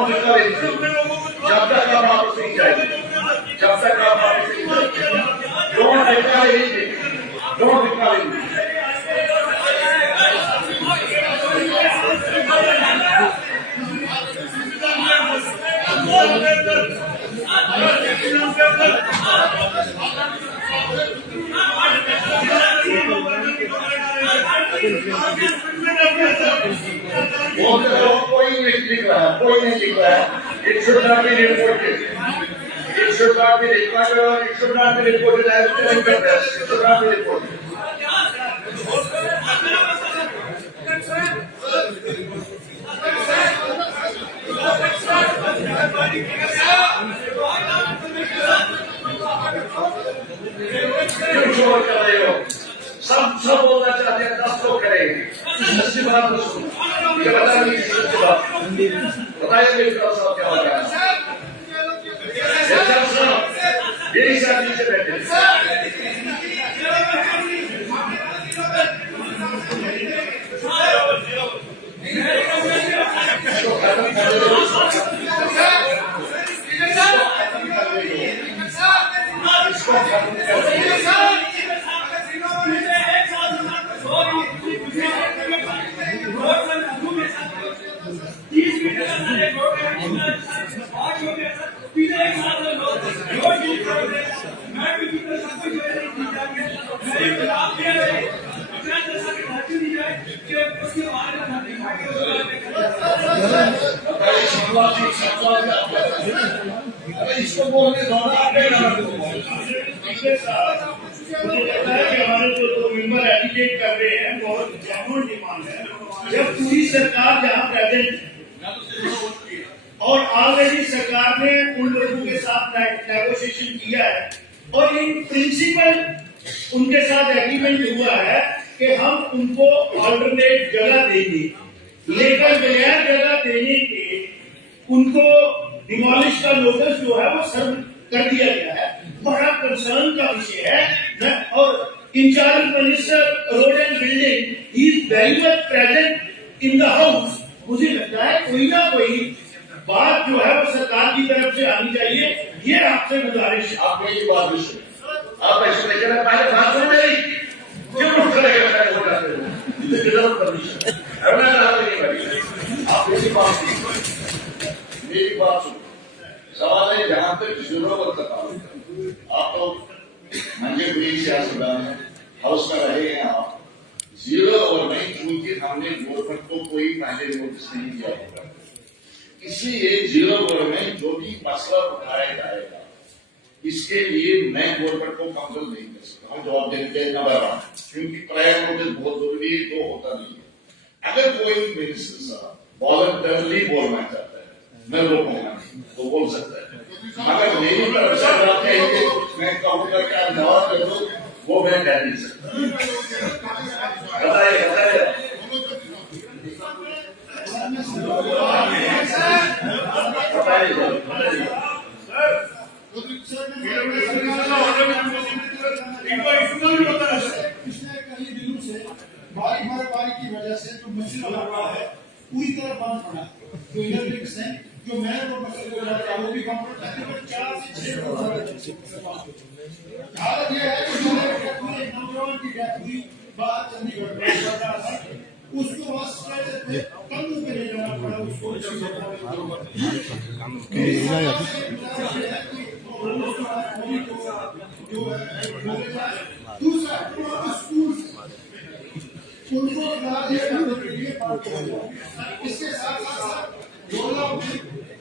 Don't निकालेंगे जब तक आप वापस नहीं जाएंगे, जब तक आप वापस नहीं जाएंगे, डोंट निकालेंगे, डोंट निकालेंगे। कोई नहीं लिख रहा, कोई नहीं लिख रहा है। It should not be reported. It should not be reported. It should not be reported as an press. It should not be reported. क्यों कर रहे हो? सब बोलना चाहते हैं, 10 लोग करेंगे। सच्ची बात तो सुनो, ये बता नहीं सच्ची बात बताइए मेरे साहब क्या हो रहा है। यही साथ नीचे बैठे इसको बोलने दोनों मुझे लगता है कि हमारे जो मेंबर एडवोकेट कर रहे हैं बहुत जेन्युइन डिमांड है। जब पूरी सरकार जहां प्रेजेंट और ऑलरेडी सरकार ने उन लोगों के साथ नेगोशिएशन किया है और इन प्रिंसिपल उनके साथ एग्रीमेंट हुआ है कि हम उनको ऑल्टरनेट जगह देंगे, लेकर बगैर जगह देने के उनको डिमोलिश का नोटिस जो है वो सर्व कर दिया गया है। बड़ा कंसर्न का विषय है और incharge minister road and building he is very much present in the house. मुझे लगता है कोई ना कोई बात जो है वो सरकार की तरफ से आनी चाहिए। ये आपसे गुजारिश। आप मेरी बात सुनिए, आप ऐसे लेकर पहले बात सुन मेरी क्यों आप मेरी बात सुनो। सवाल है जहां तक जीरो पर तकाल आप तो मंजे ब्रिज सियासतदान है, हाउस में रहे हैं आप। जीरो और नहीं, क्योंकि हमने गवर्नमेंट को कोई पहले नोटिस नहीं दिया होगा, इसलिए जीरो ओवर में जो भी मसला उठाया जाएगा इसके लिए मैं गवर्नमेंट को कंट्रोल नहीं कर सकता हूँ जवाब देने के नंबर 1, क्योंकि प्रायर नोटिस बहुत जरूरी है, तो होता नहीं है। अगर कोई मिनिस्टर साहब वॉलंटरली बोलना चाहता है मैं रोकूंगा तो बोल सकता है, मगर मेरी तरफ से आप कहेंगे मैं कहूंगा कि आप जवाब दे दो, वो मैं कह नहीं सकता। बताइए बताइए बारी की वजह से जो मशीन लगा है पूरी तरह बंद पड़ा, जो इलेक्ट्रिक्स है जो मैं तो मशीन को जाता है वो भी कंप्लीट तकरीबन 4 से 6 हालत ये है कि जो एक नौजवान की डेथ हुई बाहर चंडीगढ़ में उसको हॉस्पिटल पे कम पे ले जाना पड़ा उसको। दूसरा उनको इसके साथ साथ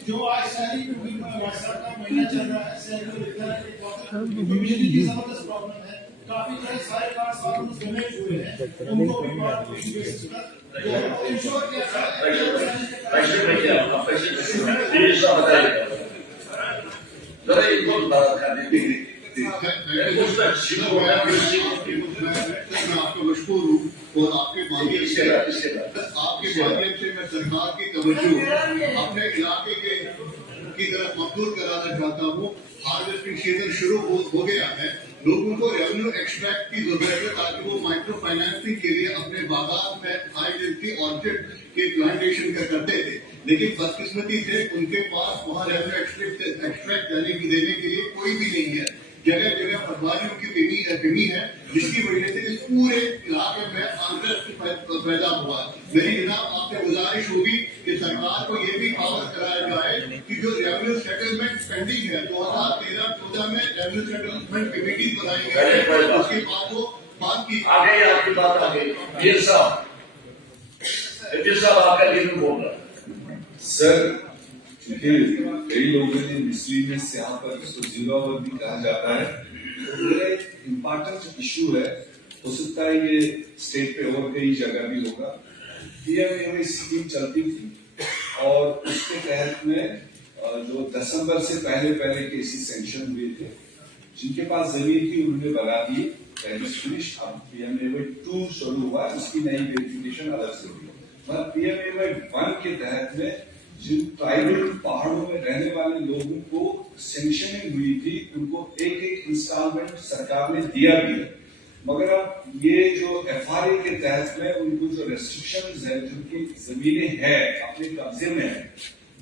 जो आज शहरी व्हाट्सएप का महीना चल रहा है, बिजली की जबरदस्त प्रॉब्लम है, काफी सारे ट्रांसफार्मर्स डैमेज हुए हैं, उनको भी इंश्योर किया आपको मशहूर हूँ और आपके माध्यम से मैं सरकार की तवज्जो अपने इलाके की तरफ मबूल कराना चाहता हूँ। हार्वेस्टिंग सीजन शुरू हो गया है, लोगों को रेवेन्यू एक्सट्रैक्ट की जरूरत है ताकि वो माइक्रो फाइनेंसिंग के लिए अपने बागात में हाई डेंसिटी ऑर्चिड के प्लांटेशन करते थे, लेकिन बदकिस्मती से उनके पास वहाँ रेवेन्यू एक्सट्रैक्ट देने के लिए कोई भी नहीं है। जगह जगह पटवारियों की कमी है, जिसकी वजह से इस पूरे इलाके में अनरेस्ट पैदा हुआ। मेरी जनाब आपसे गुजारिश होगी कि सरकार को ये भी अवगत कराया जाए कि जो रेवेन्यू सेटलमेंट पेंडिंग है 2013-14 में रेवेन्यू सेटलमेंट कमेटी बनाई गई है, उसकी बात की आपकी बात आ गई। वीर साहब आपका लीडर बोल रहा है। सर, कई लोगों ने मिसलीनियस यहाँ पर इसको जीरो आवर भी कहा जाता है, तो ये एक इम्पोर्टेंट इशू है। हो सकता है ये स्टेट पे और कई जगह भी होगा। पीएमएवाई स्कीम चलती थी और उसके तहत में जो दिसंबर से पहले केसेस सैंक्शन हुए थे, जिनके पास जमीन थी उन्होंने बना दी, फिनिश। अब पीएमएवाई 2 शुरू हुआ, उसकी नई वेरिफिकेशन अलग से हुई। मगर पीएमएवाई 1 के तहत में जिन ट्राइबल पहाड़ों में रहने वाले लोगों को सैंक्शनिंग हुई थी, उनको एक इंस्टॉलमेंट सरकार ने दिया भी है। मगर अब ये जो एफआरए के तहत में उनको जो रेस्ट्रिक्शंस है, जिनकी जमीनें हैं अपने कब्जे में है,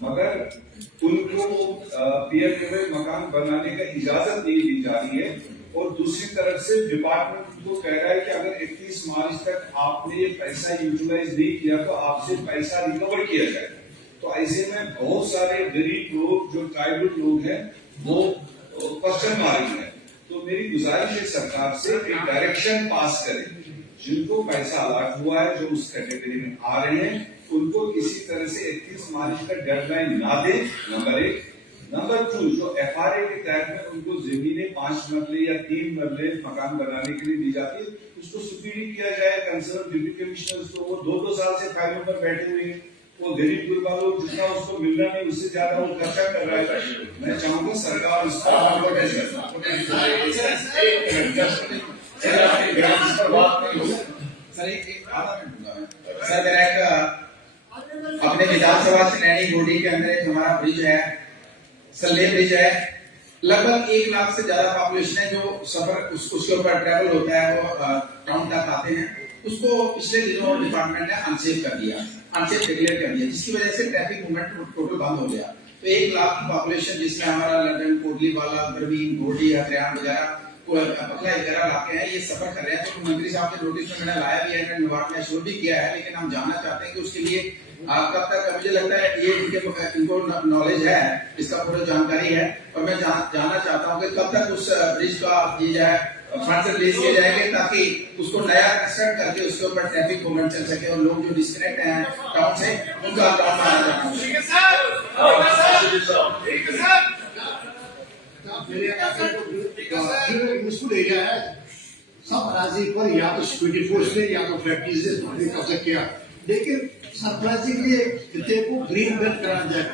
मगर उनको पीएमएवाई मकान बनाने का इजाजत नहीं दी जा रही है। और दूसरी तरफ से डिपार्टमेंट को कह रहा है कि अगर 31 मार्च तक आपने ये पैसा यूटिलाइज नहीं किया तो आपसे पैसा रिकवर किया जाए। तो ऐसे में बहुत सारे गरीब लोग जो ट्राइबल लोग हैं वो क्वेश्चन मार्क है। तो मेरी गुजारिश है सरकार से एक डायरेक्शन पास करें, जिनको पैसा अलॉट हुआ है, जो उस कैटेगरी में आ रहे हैं, उनको किसी तरह से 31 मार्च तक डेडलाइन ना दे, नंबर 1। नंबर 2, जो एफआरए के तहत में उनको जमीनें 5 मरले या 3 मरले मकान बनाने के लिए दी जाती है, उसको सुपीरियर किया जाए। कंसर्न डिप्टी कमिश्नर्स को, वो 2-2 साल से फाइलों पर बैठे हुए हैं, वो गरीब गुरबा लोग जितना उसको मिलना नहीं उससे ज्यादा वो खर्चा कर रहा है। मैं चाहूंगा सरकार उसका सर, मेरा अपने विधानसभा से नैनी गोडी के अंदर एक हमारा ब्रिज है, सल्ले ब्रिज है। लगभग 1 लाख से ज्यादा पॉपुलेशन है जो सफर उसके ऊपर ट्रेवल होता है, वो टाउन तक आते हैं। उसको पिछले दिनों डिपार्टमेंट ने अनसेफ कर दिया, अनसेफ डिक्लेयर कर दिया, जिसकी वजह से ट्रैफिक मूवमेंट टोटल बंद हो गया। तो 1 लाख की पॉपुलेशन, जिसमें हमारा लंदन, कोटली वाला, बरबीन, घोटी, हरियाणा वगैरह, पकला वगैरह इलाके हैं, ये सफर कर रहे हैं। तो मंत्री साहब के नोटिस में मैंने लाया भी है, नोट में शो भी किया है, लेकिन हम जानना चाहते हैं कि उसके लिए कब तक, मुझे लगता है ये इनको नॉलेज है, इसका पूरी जानकारी है। और मैं जानना चाहता हूँ कि कब तक उस ब्रिज का ये जो है फंड रिलीज किए जाएंगे, ताकि उसको नया कंस्ट्रक्ट करके उसके ऊपर ट्रैफिक मूवमेंट चल सके और लोग जो डिस्कनेक्ट हैं टाउन से उनका काम आया जाए। यूजफुल एरिया है, सब अराजी पर या तो सिक्योरिटी फोर्स ने या तो फैक्ट्री से कब्जा किया, लेकिन सरप्राइजिंगली कितने को ग्रीन बेल्ट कराया जाए।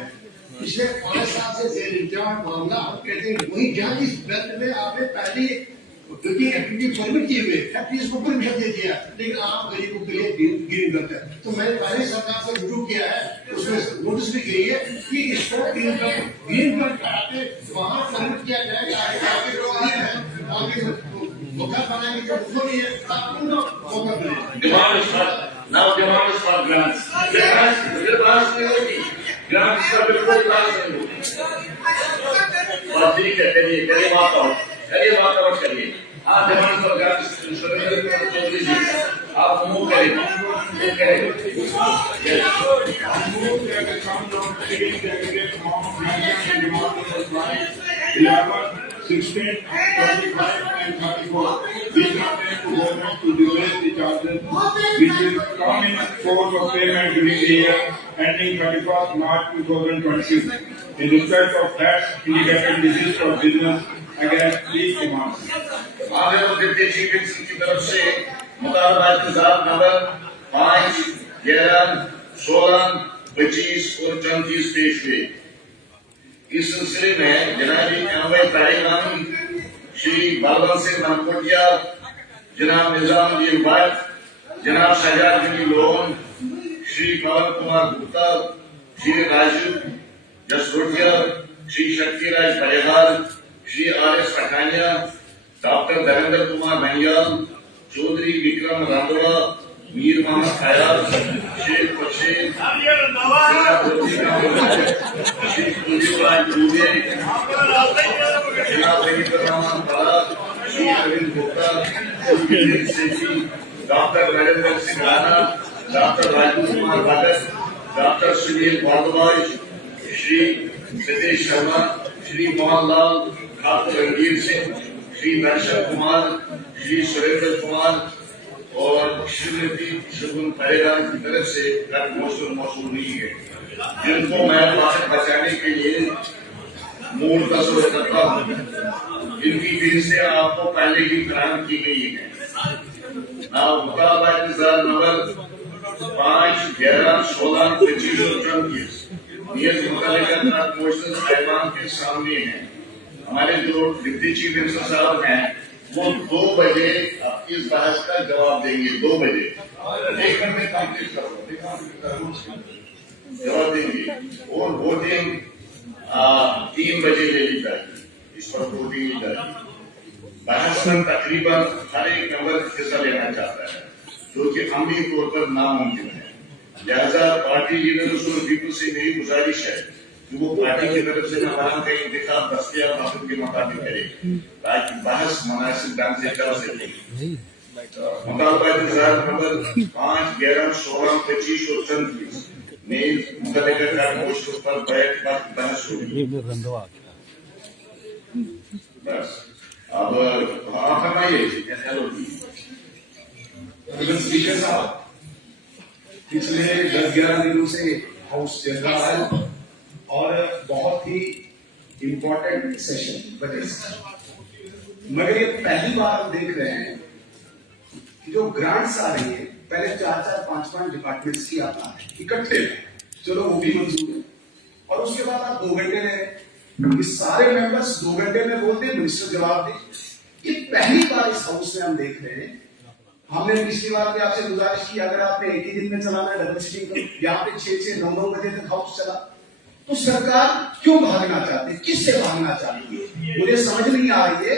पिछले 5 साल से जेल इंतजाम मामला हम कहते हैं वही, जहाँ इस बेल्ट में आपने पहले एक्टिविटी परमिट किए हुए फैक्ट्रीज को परमिशन दे दिया, लेकिन आम गरीबों के लिए ग्रीन बेल्ट है। तो मैंने पहले सरकार से रुजू किया है, उसमें नोटिस भी गई है कि इसको ग्रीन बेल्ट कराते वहाँ परमिट किया जाएगा। आगे मौका बनाएंगे जो उनको नहीं है, मौका बनेगा। Now demand is for grants. Grants नहीं होगी, grants का बिल्कुल grants नहीं होगी। और ठीक है, करिए बात और करिए। आप demand for grants चौधरी जी, आप मूव करें। Yes. 16, 25 and 34. These are meant to government to delay the charges which will come in force of payment during the year ending 31st March 2026 in respect of tax indicated disease for business against these demands. Honorable Deputy Chief Minister की तरफ से मुतालबा इंतजाम number 5, 11, 16, 25 और 34 पेश हुए। इस सिलसिले में जनाब एमवाई तारिगानी, श्री बालवंत सिंह मनकोटिया, जनाब निजाम उद्दीन भट्ट, जनाब Shahzad loan, Shri Pawan Kumar Gupta, Shri Raju Jasrotia, Shri Shaktiraj परेहार, Shri RS. Pathania, doctor Dharmendra Kumar नैयाल, Chaudhary Vikram Randhawa, Mir Mohammad खैरात, शेख बशीर, दिलीप सेठी, doctor Narendra Singh Rana, doctor Rajiv Kumar Bhagat, doctor Sunil Bhardwaj, Shri Satish Sharma, Shri Mohanlal Thakur, Ranveer Singh, Shri दर्शन कुमार, श्री सुरेंद्र कुमार और श्रीमती शगुन परेरा की तरफ से मौसूल हुई है, जिनको मैं बाहर बचाने के लिए मूल तस्वीर करता हूँ। इनकी फीसें आपको पहले ही फराहम की गई है। मुताबिक इंतजार नंबर 5, 11, 16, 25 और 24 नियत मुताबिक मोशंस ऐवान के सामने हैं। हमारे जो डिप्टी चीफ मिनिस्टर साहब हैं वो 2 बजे इस बहस का जवाब देंगे। 2 बजे 1 घंटे में कंप्लीट करो, जवाब देंगे और वोटिंग 3 बजे ले ली जाएगी। इस पर वोटिंग ली जाएगी। बहस में तकरीबन हर एक मेंबर हिस्सा लेना चाहता है, जो कि अमली तौर पर नामुमकिन है। लिहाजा पार्टी लीडर्स और पीपल से मेरी गुजारिश है कि वो पार्टी की तरफ से नवान का इंतखाब दस्तियाब वक्त के मुताबिक करे, ताकि बहस मुनासिब ढंग से चल सके। मुताबिक इंतजार नंबर 5, 11, 16, 25 और 24 में मुतल्लिका मोशन पर बैठ वक्त बहस होगी। बस अब आप फरमाइए। स्पीकर साहब, पिछले 10-11 दिनों से हाउस चल रहा है और बहुत ही इम्पोर्टेंट सेशन बजट, मगर ये पहली बार हम देख रहे हैं कि जो ग्रांट्स आ रही है, पहले 4-4, 5-5 डिपार्टमेंट्स की आता है इकट्ठे, चलो वो भी मंजूर है, और उसके बाद आप 2 घंटे में ये सारे मेंबर्स 2 घंटे में बोलते, मिनिस्टर जवाब दे। ये पहली बार इस हाउस में हम देख रहे हैं। हमने पिछली बार भी आपसे गुजारिश की, अगर आपने एक ही दिन में चलाना है डबल सीटिंग करो, यहाँ पे 6-6, 9-9 बजे तक हाउस चला, तो सरकार क्यों भागना चाहती है, किससे भागना चाहती है? मुझे समझ नहीं आ रही है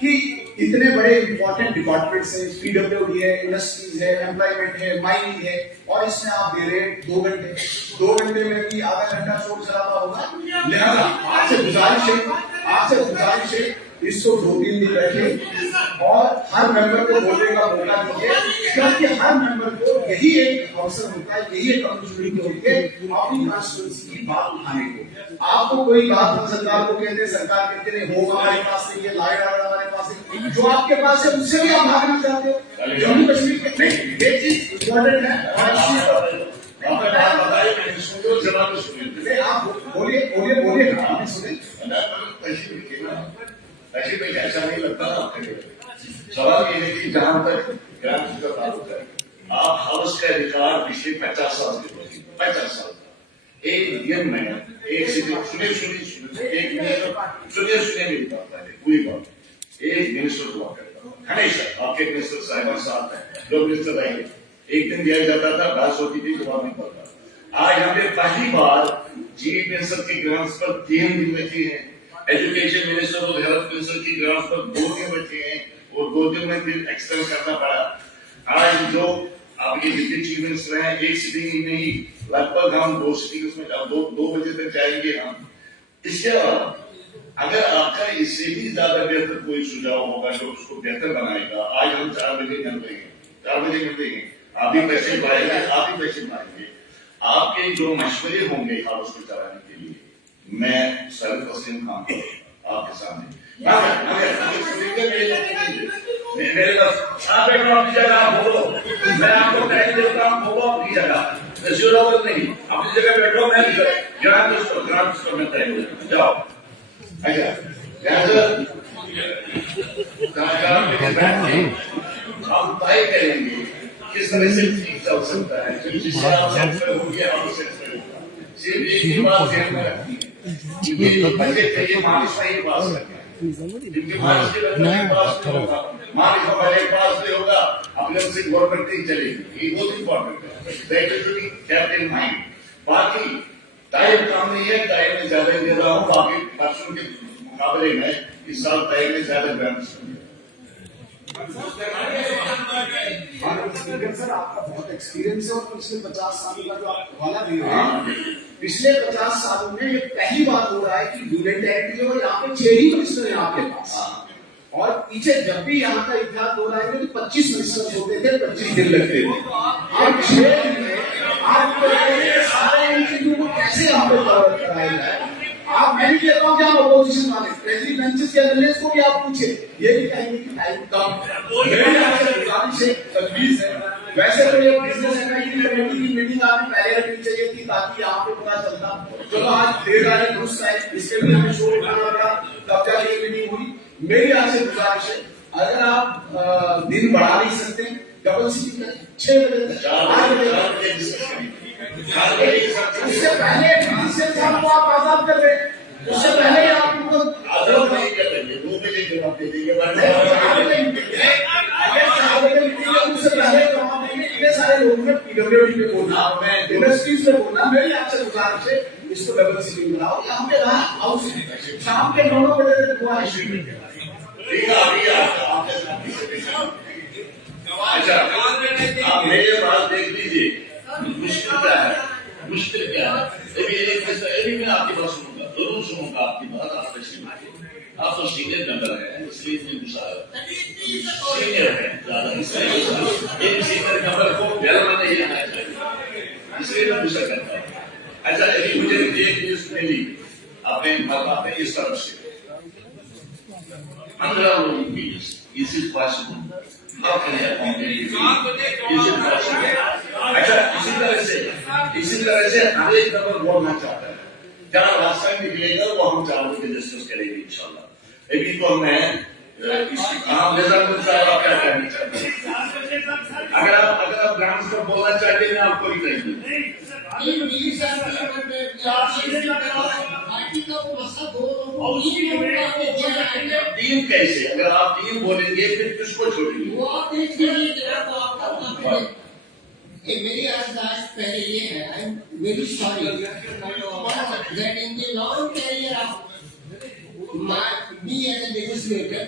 कि इतने बड़े इंपॉर्टेंट डिपार्टमेंट्स हैं, पीडब्ल्यूडी है, इंडस्ट्रीज है, एम्प्लॉयमेंट है, माइनिंग है, और इसमें आप दे रहे हैं 2 घंटे। 2 घंटे में भी आधा घंटा शोर शराबा होगा। लिहाजा आपसे गुजारिश है इसको 2-3 दिन रखें और हर मेंबर को बोलने का मौका दीजिए, क्योंकि हर मेंबर को यही एक अवसर होता है, यही एक अपॉर्चुनिटी होती है अपनी कॉन्स्टिट्यूएंसी की बात उठाने को। आपको कोई बात सरकार को कहते हैं, सरकार कहते हैं होगा हमारे पास नहीं है, लाएगा हमारे पास नहीं, जो आपके पास है उससे भी आप भागना चाहते हो। जम्मू कश्मीर के नहीं, एक चीज इम्पोर्टेंट है, आप बोलिए ना, सुने ऐसे में ऐसा नहीं लगता सवाल ये है कि जहां तक ग्रांट का ताल्लुक है, आप हाउस का रिकॉर्ड पिछले 50 साल के 50 साल का एक दिन में एक सुनिए मेरी बात पहले पूरी बात। एक मिनिस्टर हुआ करता था हमेशा, आपके मिनिस्टर साहिब साथ है, जो मिनिस्टर रहेंगे एक दिन दिया जाता था, बहस होती थी, जवाब नहीं पड़ता। आज हमने पहली बार चीफ मिनिस्टर की ग्रांट्स पर 3 दिन बचे हैं, एजुकेशन मिनिस्टर और हेल्थ मिनिस्टर की ग्रांट्स पर 2 दिन बचे हैं और 2 दिन में फिर एक्सटेंड करना पड़ा। आज जो आपके डिप्टी चीफ मिनिस्टर हैं, एक सिटिंग ही नहीं, लगभग हम 2 सिटिंग में 2 बजे तक जाएंगे हम। इसके अलावा अगर आपका इससे भी ज्यादा बेहतर कोई सुझाव होगा जो उसको बेहतर बनाएगा, आज हम 4 बजे मिल रहे हैं, 4 बजे मिल रहे हैं, आप भी पैसे पाएंगे, आप भी पैसे पाएंगे। आपके जो मशवरे होंगे हाउस को चलाने के लिए, मैं सर वसीम खान आपके सामने मेरे पास आप बैठो, अपनी जगह आप बोलो, मैं आपको टाइम देता हूँ, बोलो अपनी जगह, जरूरत नहीं, अपनी जगह बैठो, मैं ग्रांट में तय जाओ। अच्छा हम तय करेंगे किस तरह से ठीक चल सकता है, सिर्फ एक बात ध्यान में रखनी है, बजट है, ये मालिश नहीं पास करना है, जिनके मालिश के पास नहीं होगा, मालिश का बजट पास नहीं होगा, अपने से गवर्नमेंट नहीं चलेगी, ये बहुत इंपॉर्टेंट है, that is be kept in mind. बाकी टाइम कम नहीं है, टाइम में ज्यादा दे रहा हूँ, बाकी पर्सन के मुकाबले में इस साल टाइम में ज्यादा ग्रांट्स सर आपका बहुत एक्सपीरियंस है और पिछले 50 साल का जो आप हवाला दे रहे हैं, पिछले 50 सालों में ये पहली बार हो रहा है कि यूनियन टेरिटरी और यहाँ पे 6 ही मिनिस्टर है आपके पास, और पीछे जब भी यहाँ का इतिहास दोहराएंगे तो 25 मिनिस्टर्स होते थे, 25 दिन लगते थे। अब 6 दिन में आप सारे इन चीजों को कैसे यहाँ पे कवर कराया जाए? आप मैं भी कहता हूँ कि आप अपोजिशन वाले प्रेसिडेंट के एमएलए को भी आप पूछे, ये भी कहेंगे कि टाइम कम। मेरी आपसे गुजारिश है, तजवीज है, वैसे तो ये बिजनेस कमेटी की मीटिंग आपने पहले रखनी चाहिए थी ताकि यहाँ पे पता चलता। चलो आज देर आए दुरुस्त आए, इसके लिए हमें शोर उठाना पड़ा, तब जाके ये मीटिंग हुई। मेरी आपसे गुजारिश है, अगर आप दिन बढ़ा नहीं सकते डबल सीटिंग करें 6 बजे तक, 8 बजे उससे पहले को आप आजाद कर रहे, उससे पहले आप उनको आजाद नहीं कर रहे, 2 बजे जवाब दे देंगे। उससे पहले जवाब देंगे। इतने सारे लोगों ने पीडब्ल्यूडी पे बोलना, इंडस्ट्रीज पे बोलना, मेरी आपसे गुजारिश है इसको डबल सीटिंग बनाओ। यहाँ पे रहा हाउस शाम के 9 बजे तक हुआ है। अच्छा, आप मेरे पास देख लीजिए मुश्किल क्या है, मुश्किल क्या है। अभी मैं आपकी बात सुनूंगा, जरूर सुनूंगा आपकी बात। आप तो सीनियर मेंबर है, इसलिए इतनी गुस्सा है, सीनियर है ज्यादा, इसलिए एक सीनियर मेंबर को गैर नहीं आना चाहिए, इसलिए मैं गुस्सा करता हूँ। अच्छा, अभी मुझे एक न्यूज मिली अपने इस तरफ से 15 लोगों की इस पॉसिबल। अच्छा, इसी तरह से हर एक नंबर बोलना चाहता है, जहाँ रास्ता निकलेगा वो हम चारों के डिस्कस करेंगे इंशाल्लाह। अभी तो मैं साहब आप क्या कहना चाहते हैं? अगर आप ग्राम सभा बोलना चाहते हैं, आपको ही कहेंगे। टीम कैसे? अगर आप टीम बोलेंगे फिर किसको छोड़ेंगे? मेरी अर्ज पहले ये है, I am very sorry that in the long career of me as a legislator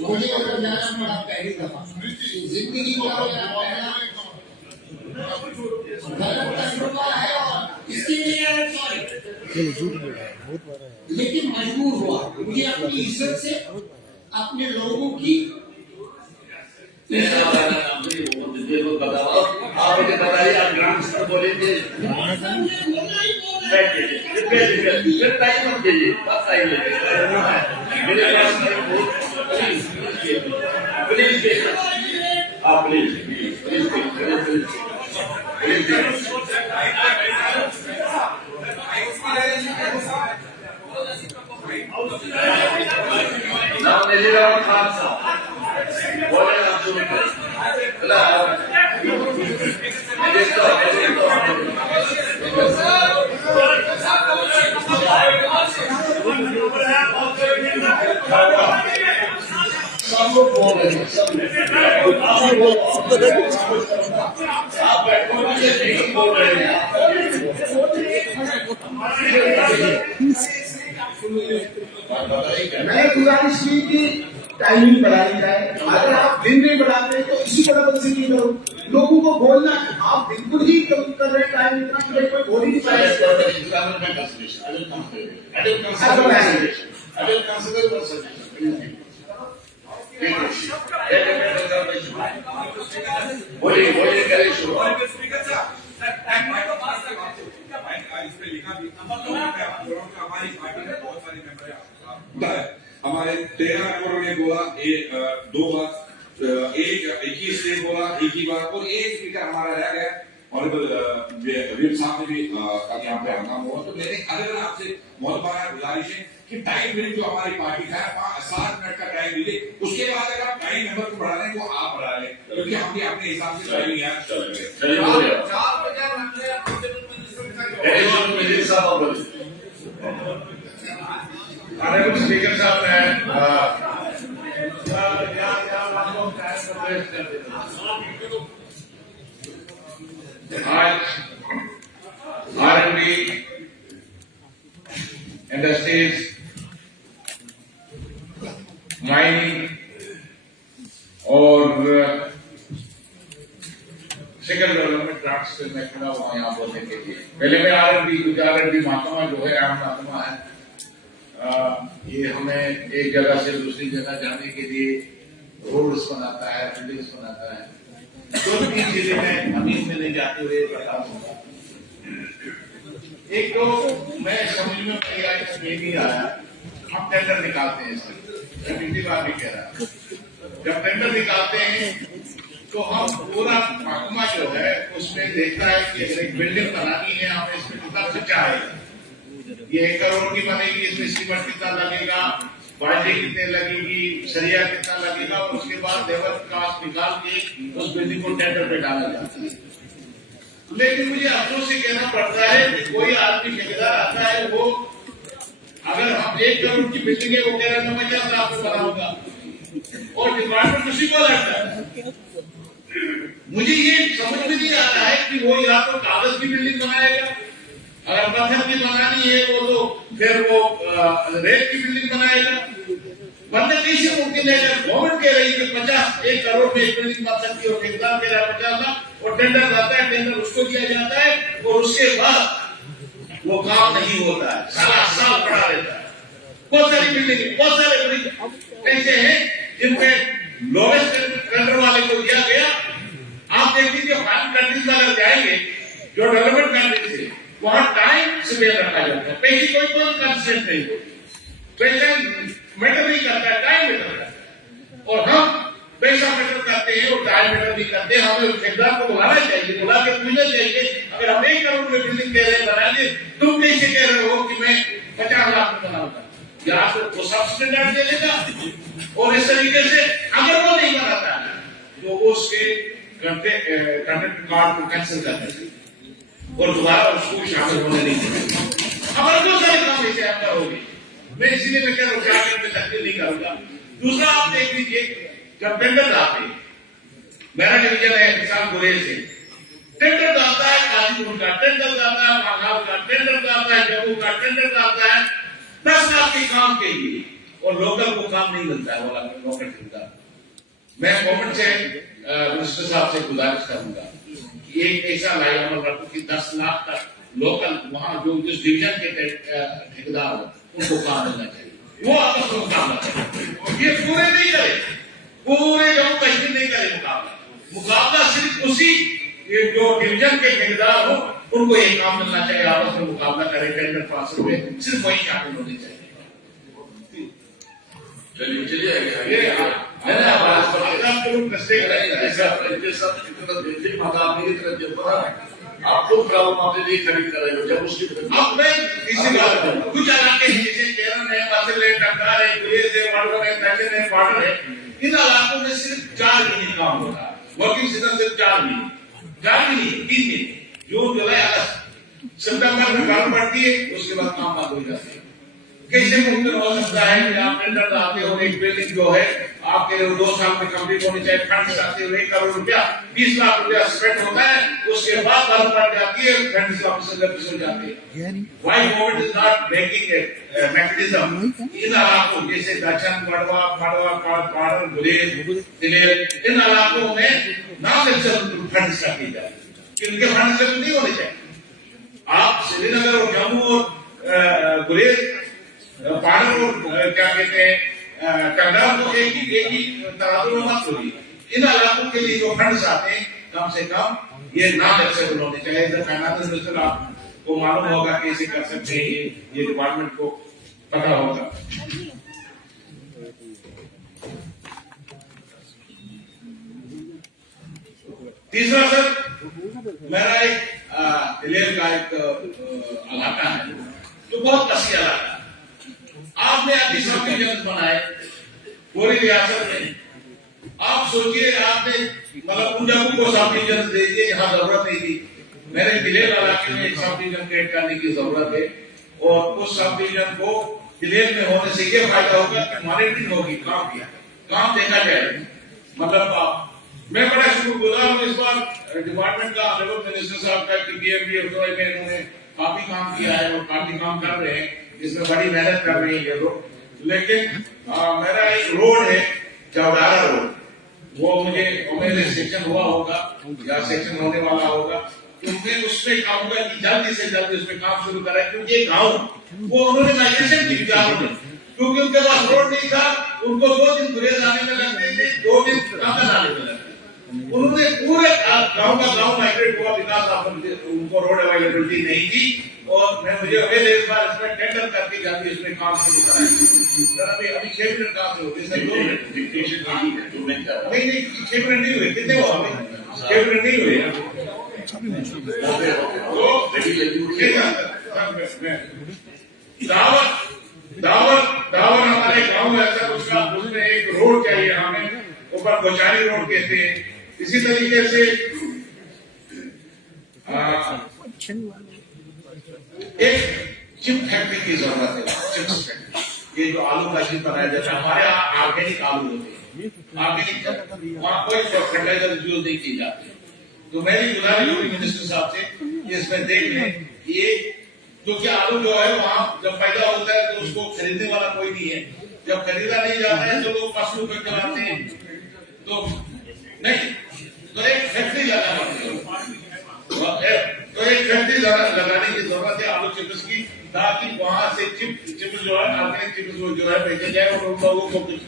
मुझे उधर जाना पड़ा पहली दफा जिंदगी का मेरा पहला गलत तजुर्बा है और इसके लिए आई एम सॉरी, लेकिन मजबूर हुआ मुझे अपनी इज्जत से अपने लोगों की आप मुझे बताइए, आप ग्राम सभा बोलेंगे फिर टाइम मत दीजिए, कब टाइम मेरे पास प्लीज आप बोले आप शुरू करें। सब लोग बोल रहे हैं, सब आप बैठो, मुझे नहीं बोल रहे हैं। मैंने गुजारिश की कि टाइमिंग बढ़ाई जाए। अगर आप दिन में बढ़ाते हैं तो इसी तरह से नहीं करो, लोगों को बोलना। आप बिल्कुल ही कम कर रहे टाइम, इतना कोई बोल ही नहीं पाएगा। बोलिए बोलिए, करें शुरू। हमारे 13 मेंबरों ने बोला 2 बार, 21 ने बोला 1 ही बार, और एक स्पीकर हमारा रह गया ऑनरेबल वीर साहब ने भी यहाँ पे हंगामा हुआ। तो मेरे अगर आपसे बहुत बड़ा गुजारिश है कि टाइम लिमिट जो हमारी पार्टी का है 7 मिनट का टाइम दीजिए, उसके बाद अगर आप टाइम मेंबर को बढ़ा रहे हैं वो आप बढ़ा लें, क्योंकि हम भी अपने हिसाब से टाइम यहाँ चल रहे हैं। स्पीकर साहब आज R&D इंडस्ट्रीज, माइनिंग और सिंगल डेवलपमेंट ट्रस्ट में खड़ा हुआ यहाँ बोलने के लिए। पहले मैं R&D महात्मा जो है, आम महात्मा है, ये हमें एक जगह से दूसरी जगह जाने के लिए रोड्स बनाता है, बिल्डिंग्स बनाता है। 2-3 चीजें मैं अमीन में नहीं जाते हुए बता दूंगा। एक तो मैं समझ में नहीं आया, हम टेंडर निकालते हैं इसमें, पिछली बार भी कह रहा, जब टेंडर निकालते हैं तो हम पूरा महकमा जो है उसमें देखता है कि अगर एक बिल्डिंग बनानी है हमें इसमें कितना खर्चा आएगा, ये 1 करोड़ की बनेगी, इसमें सीमेंट कितना लगेगा, बाल्टी कितने लगेगी, सरिया कितना लगेगा, और उसके बाद लेबर कास्ट निकाल के उस बिल्डिंग को टेंडर पे डाला जाता है। लेकिन मुझे अफसोस से कहना पड़ता है कि कोई आदमी ठेकेदार आता है, वो अगर हम 1 करोड़ की बिल्डिंग है वो कह रहे हैं मैं 50 लाख में बनाऊंगा, और डिपार्टमेंट उसी को लगता है। मुझे ये समझ में नहीं आता है कि वो या तो कागज की बिल्डिंग बनाएगा, अगर पत्थर की बनानी है वो तो फिर वो रेत की बिल्डिंग बनाएगा। बंदा कैसे मुमकिन है जब गवर्नमेंट कह रही है कि 1 करोड़ में एक बिल्डिंग बन सकती है और ठेकेदार कह रहा है 50 लाख, और टेंडर आता है, टेंडर उसको दिया जाता है और उसके बाद वो काम नहीं होता है, सारा साल पड़ा रहता है। बहुत सारी बिल्डिंग, बहुत सारे बिल्डिंग ऐसे हैं जिनपे लोवेस्ट टेंडर वाले को दिया गया। आप देख लीजिए फॉरेन कंट्रीज में अगर जाएंगे, जो डेवलपमेंट कंट्रीज है, वहां टाइम स्पेयर रखा जाता है, पैसे कोई कंसेंट नहीं, पैसा मैटर नहीं करता है, टाइम मैटर करता है। और हम पैसा मैटर करते हैं और टाइम मैटर नहीं करते। हमें ठेकेदार को बुलाना चाहिए, बुला के पूछना चाहिए, अगर हम 1 करोड़ में बिल्डिंग दे रहे हैं बनाने, तुम कैसे कह रहे हो कि मैं 50 लाख में बनाऊंगा? या तो सब स्टैंडर्ड दे लेगा, और इस तरीके से अगर वो नहीं बनाता तो वो उसके कॉन्ट्रैक्ट कार्ड को कैंसिल कर देते और दोबारा उसको शामिल होने नहीं देते। हमारे बहुत सारे काम ऐसे आप करोगे, मैं इसीलिए मैं कह रहा हूँ 4 मिनट में तकलीफ नहीं करूंगा। दूसरा आप देख लीजिए, जब टेंडर आते हैं, मेरा डिवीजन है किसान गुरेज से, टेंडर आता है काजीपुर का, टेंडर आता है माघाव का, टेंडर आता है जम्मू का, टेंडर आता है 10 लाख के काम के लिए, और लोकल को काम नहीं मिलता है, वो लोकल ठेकेदार। मैं गवर्नमेंट से मिनिस्टर साहब से गुजारिश करूंगा कि एक ऐसा लाई अमल रखो कि 10 लाख तक लोकल वहां जो जिस डिवीजन के ठेकेदार हो उनको काम मिलना चाहिए, वो आपस में मुकाबला करे। ये पूरे नहीं करे, पूरे जम्मू कश्मीर नहीं करे मुकाबला सिर्फ उसी जो डिवीजन के ठेकेदार हो उनको एक काम मिलना चाहिए, आपस में मुकाबला करे, टेंडर पास हुए सिर्फ वही शामिल होने चाहिए। चलिए आपको प्रॉब्लम आपने नहीं खरीद कर रहे हो, जब उसकी अब मैं इसी बात पर कुछ इलाके जैसे केरल है, मध्य है, टंकार है, गुरेज है, मडगांव है, दक्षिण है, पाटन है, इन इलाकों में सिर्फ 4 महीने काम होता है, वर्किंग सीजन सिर्फ 4 महीने, 3 महीने, जून जुलाई अगस्त सितंबर में गर्म पड़ती है, उसके बाद काम बंद हो जाता है। कैसे मुमकिन हो सकता है कि आप टेंडर आते हो, एक बिल्डिंग जो है आपके लिए 2 साल में कंप्लीट होनी चाहिए, फंड आते हुए 1 करोड़ रुपया 20 लाख रुपया स्पेंड होता है, उसके बाद बंद पड़ जाती है, फंड ऑफिसर वापस हो जाते हैं। Why government is not making a mechanism in इलाकों जैसे दक्षिण मडवा पाटन गुरेज दिलेर, इन इलाकों में ना फंड की जाए, इनके फंड से नहीं होने चाहिए। आप श्रीनगर और जम्मू और गुरेज पाटन और क्या कहते हैं कंधार को एक ही तराजू में मत होगी। इन इलाकों के लिए जो फंड्स आते हैं कम से कम ये नॉन एक्सेसिबल होने चाहिए। जब फाइनेंस मिनिस्टर आपको मालूम होगा कैसे कर सकते हैं, ये डिपार्टमेंट को पता होगा। तीसरा सर, मेरा एक दिलेर का एक इलाका है जो बहुत कसी इलाका है। आपने अभी सब डिवीजन बनाए पूरी रियासत में, आप सोचिए आपने मतलब पंजाब को सब डिवीजन दे दिए जहां जरूरत नहीं थी। मेरे दिलेर इलाके में एक सब डिवीजन क्रिएट करने की जरूरत है, और उस सब डिवीजन को दिलेर में होने से ये फायदा होगा कि मॉनिटरिंग होगी, काम देखा जाएगा। मतलब मैं बड़ा शुक्रगुजार हूँ इस बार डिपार्टमेंट का, लेबर मिनिस्टर साहब का, कि बीएमडी में इन्होंने काफी काम किया है और काफी काम कर रहे हैं, इसमें बड़ी मेहनत कर रही है ये लोग। लेकिन मेरा एक रोड है चौड़ारा रोड, वो मुझे उम्मीद है सेक्शन हुआ होगा या सेक्शन होने वाला होगा, मैं उसमें कहूंगा कि जल्दी से जल्दी उसमें काम शुरू करें, क्योंकि ये गाँव वो उन्होंने माइग्रेशन की विचारों में, क्योंकि उनके पास रोड नहीं था, उनको 2 दिन गुरेज आने में लगते थे, 2 दिन कांगन आने में लगते थे। उन्होंने पूरे गाँव का गाँव माइग्रेट हुआ, विकास उनको रोड अवेलेबिलिटी नहीं थी, और मुझे उम्मीद है इस बार इसमें टेंडर करके जाके इसमें काम शुरू कराएंगे। अभी 6 मिनट काम शुरू होते सर, 2 मिनट नहीं 6 मिनट नहीं हुए, कितने हुआ अभी 6 मिनट नहीं हुए। दावर हमारे गांव में ऐसा उसका उसमें एक रोड चाहिए हमें, ऊपर गोचारी रोड कहते हैं। इसी तरीके से एक चिप फैक्ट्री की जरूरत है। चिप्स फैक्ट्री, ये जो आलू का चिप बनाया जाता है, हमारे यहाँ ऑर्गेनिक आलू होते हैं, ऑर्गेनिक, वहाँ कोई फर्टिलाइजर यूज नहीं की जाती। तो मेरी गुजारिश होगी मिनिस्टर साहब से, इसमें देख लें ये जो कि आलू जो है वहाँ जब पैदा होता है तो उसको खरीदने वाला कोई नहीं है, जब खरीदा नहीं जाता है तो लोग पशु पे चलाते हैं, तो नहीं, तो एक फैक्ट्री लगाना तो एक फैक्ट्री लगाने की जरूरत है आलू चिप्स की, ताकि वहां से चिप्स जो है ऑर्गेनिक चिप्स जो है बेचे जाए और उन लोगों को कुछ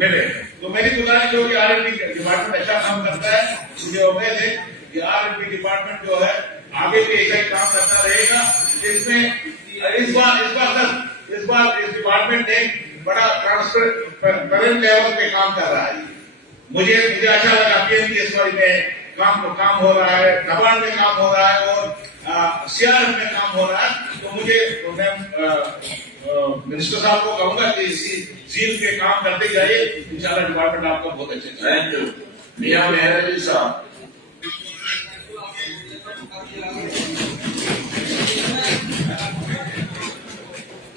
मिले। तो मेरी गुजारिश होगी, R&D डिपार्टमेंट अच्छा काम करता है, मुझे उम्मीद है कि R&D डिपार्टमेंट जो है आगे भी ऐसा ही काम करता रहेगा। इसमें इस बार इस डिपार्टमेंट ने बड़ा ट्रांसपेरेंट लेवल पे काम कर रहा है। मुझे अच्छा लगा PMGSY में काम हो रहा है, नबार्ड में काम हो रहा है और CRF में काम हो रहा है। तो मैं मिनिस्टर साहब को कहूंगा कि इसी जील पे काम करते जाइए, इंशाल्लाह डिपार्टमेंट आपका बहुत अच्छे से। थैंक यू मियां मेहरा जी साहब।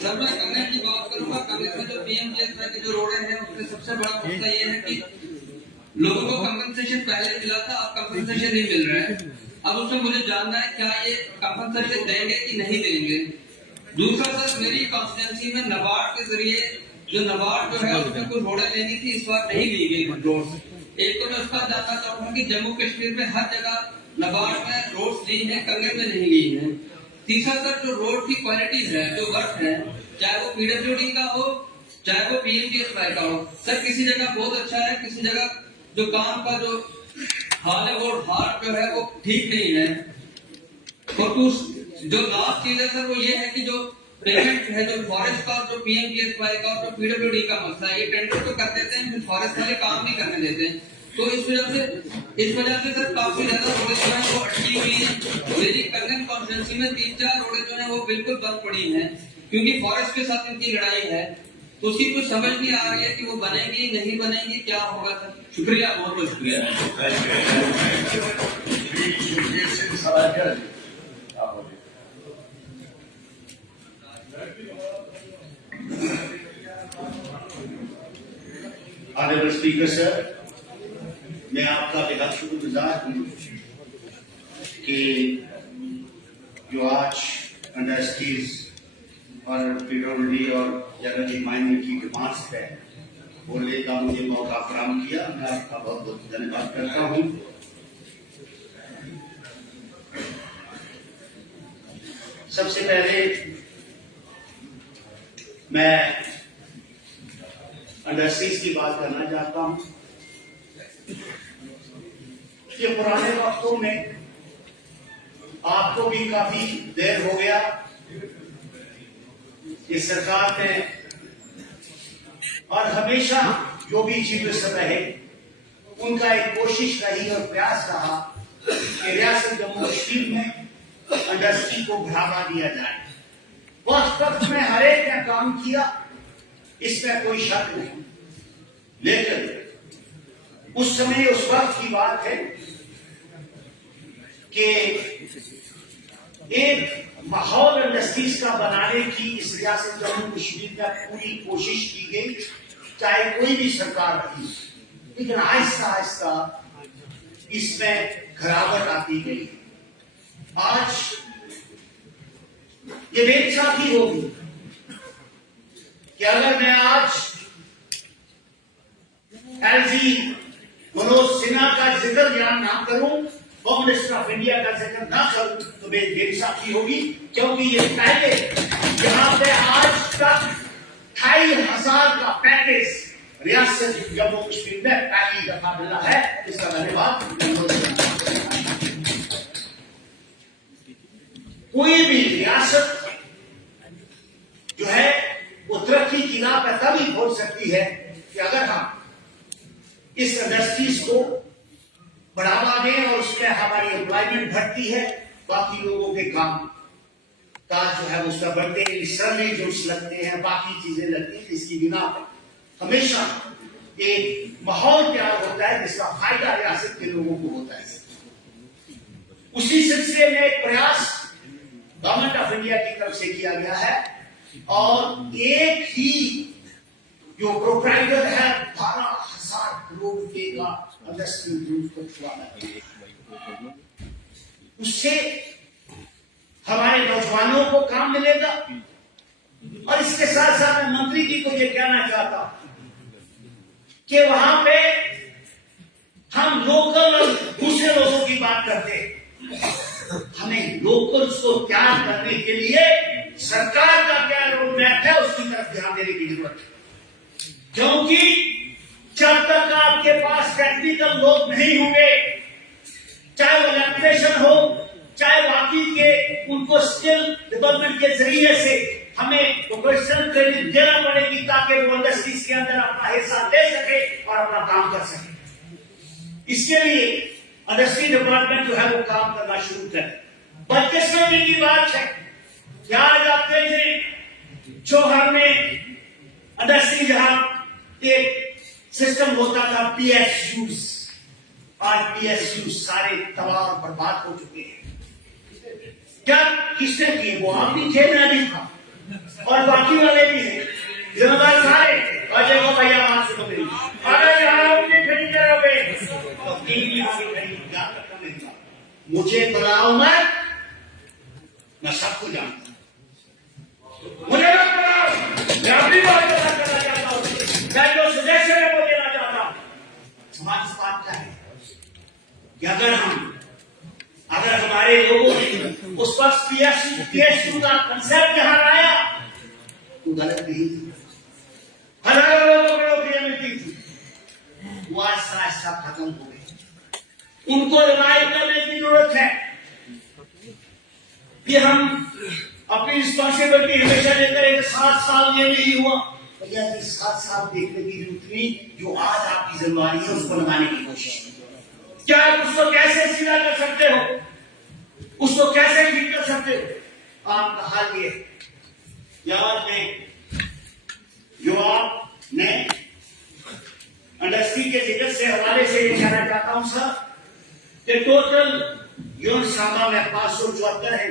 जब मैं कंगन की बात करूंगा, कंगन में जो PMGSY के जो रोडे हैं उसमें सबसे बड़ा मसला ये है कि लोगों को कंपनसेशन पहले मिला था, अब कंपनसेशन नहीं मिल रहा है। अब उसमें मुझे जानना है क्या ये कंपनसेशन देंगे कि नहीं देंगे। दूसरा सर, मेरी कॉन्स्टिट्यूंसी में नबार्ड के जरिए जो नबार्ड जो है उसमें कुछ रोडें लेनी थी, इस बार नहीं ली गई रोड। एक तो मैं उसका जानना चाहूंगा कि जम्मू कश्मीर में हर जगह नबार्ड में रोड ली है, कंगन में नहीं ली है। तीसरा सर, जो रोड की क्वालिटी है, जो वर्क है, चाहे वो PWD का हो चाहे वो PMGSY का हो, सर किसी जगह बहुत अच्छा है, किसी जगह जो काम का जो हाल है वो हाल जो है वो ठीक नहीं है। और जो लास्ट चीज है सर वो ये है कि जो पेमेंट है जो फॉरेस्ट का, जो PMGSY का और जो PWD का मसला है, ये टेंडर तो कर देते हैं, फिर फॉरेस्ट वाले काम नहीं करने देते हैं। तो इस वजह से सर काफी ज्यादा रोडें जो है वो अटकी हुई है। मेरी कंगन कॉन्स्टिट्यूंसी में 3-4 रोडें जो है वो बिल्कुल बंद पड़ी हैं, क्योंकि फॉरेस्ट के साथ इनकी लड़ाई है। तो उसी कुछ समझ नहीं आ रही है कि वो बनेगी नहीं बनेगी, क्या होगा सर। शुक्रिया, बहुत बहुत शुक्रिया। ऑनरेबल स्पीकर सर, मैं आपका बेहद शुक्रगुजार हूँ कि जो आज इंडस्ट्रीज और PWD और जनरल माइनिंग की डिमांड्स है बोलने का मुझे मौका फराहम किया। मैं आपका बहुत बहुत धन्यवाद करता हूँ। सबसे पहले मैं इंडस्ट्रीज की बात करना चाहता हूँ कि पुराने वक्तों में आपको भी काफी देर हो गया, इस सरकार ने और हमेशा जो भी चीफ मिनिस्टर रहे उनका एक कोशिश रही और प्रयास रहा कि रियासत जम्मू कश्मीर में इंडस्ट्री को बढ़ावा दिया जाए। उस वक्त में हर एक ने काम किया, इसमें कोई शक नहीं, लेकिन उस समय उस वक्त की बात है कि एक माहौल इंडस्ट्रीज का बनाने की इस रियासत जम्मू कश्मीर में पूरी कोशिश की गई, चाहे कोई भी सरकार रही, लेकिन आहिस्ता आहिस्ता इसमें गिरावट आती गई। आज ये बेइंसाफी होगी कि अगर मैं आज LG मनोज सिन्हा का जिक्र यहाँ ना करूं होम मिनिस्टर ऑफ इंडिया का जिक्र ना करूं तो मेरी बेइंसाफी होगी, क्योंकि ये पहले यहाँ पे आज तक 25,000 का पैकेज रियासत जम्मू कश्मीर में पहली दफा मिला है। इसका धन्यवाद। कोई भी रियासत जो है वो तरक्की की राह पर तभी पहुंच सकती है कि अगर हम इस इंडस्ट्रीज को बढ़ावा दें और उसमें हमारी एम्प्लॉयमेंट बढ़ती है, बाकी लोगों के काम काज जो है उसका बढ़ते हैं, सर्विस जो लगते हैं, बाकी चीजें लगती हैं, इसकी बिना पर हमेशा एक माहौल तैयार होता है जिसका फायदा रियासत के लोगों को होता है। उसी सिलसिले में एक प्रयास गवर्नमेंट ऑफ इंडिया की तरफ से किया गया है और एक ही जो प्रोप्राइटर है 12,000 करोड़ रुपए का इंडस्ट्रियल ग्रुप को छुआ है। उससे हमारे नौजवानों को काम मिलेगा और इसके साथ साथ मैं मंत्री जी को ये कहना चाहता हूं कि वहां पे हम लोकल और दूसरे लोगों की बात करते हैं, हमें लोकल्स को तैयार करने के लिए सरकार का क्या रोड मैप है उसकी तरफ ध्यान देने की जरूरत है, क्योंकि जब तक आपके पास टेक्निकल लोग नहीं होंगे, चाहे वो इलेक्ट्रिशियन हो चाहे बाकी के, उनको स्किल डेवलपमेंट के जरिए से हमें प्रोफेशनल ट्रेनिंग देना पड़ेगी ताकि वो इंडस्ट्रीज के अंदर अपना हिस्सा ले सके और अपना काम कर सके। इसके लिए इंडस्ट्री डिपार्टमेंट जो है वो काम करना शुरू करे। बदकिस्मती की बात है, याद रखते थे चौहर में इंडस्ट्री जहां एक सिस्टम होता था PSUs, आज PSUs सारे तबाह और बर्बाद हो चुके हैं। क्या किसने किए? वो आप भी थे, मैं भी था और बाकी वाले भी हैं, जिम्मेदार सारे। और देखो भैया वहां से तो मेरी अगर यहाँ खड़ी करोगे तो टीवी आगे खड़ी याद रखना नहीं था। मुझे बुलाओ मत, मैं सबको जानता हूं, मुझे मत बुलाओ। मैं अपनी बात करना चाहता हूं, मैं जो सदस्य है वो देना चाहता हूं। हमारी इस बात क्या है कि अगर हमारे लोगों ने उस पर PSU का कंसेप्ट यहां लाया तो गलत नहीं थी, हजारों लोगों को नौकरियां मिलती थी, वो आज सारा खत्म हो गई। उनको रिवाइव करने की जरूरत है कि हम अपनी रिस्पॉन्सिबिलिटी हमेशा लेकर एक 7 साल ये नहीं हुआ भैया, 7 साल देखने की जरूरत नहीं। जो आज आपकी जिम्मेदारी है उसको लगाने की कोशिश, क्या आप उसको कैसे सीधा कर सकते हो, उसको कैसे ठीक कर सकते हो? आपका हाल ये याद में जो आपने इंडस्ट्री के जिक्र से हवाले से ये कहना चाहता हूं सर कि टोटल यूनिट सामा में 574 है।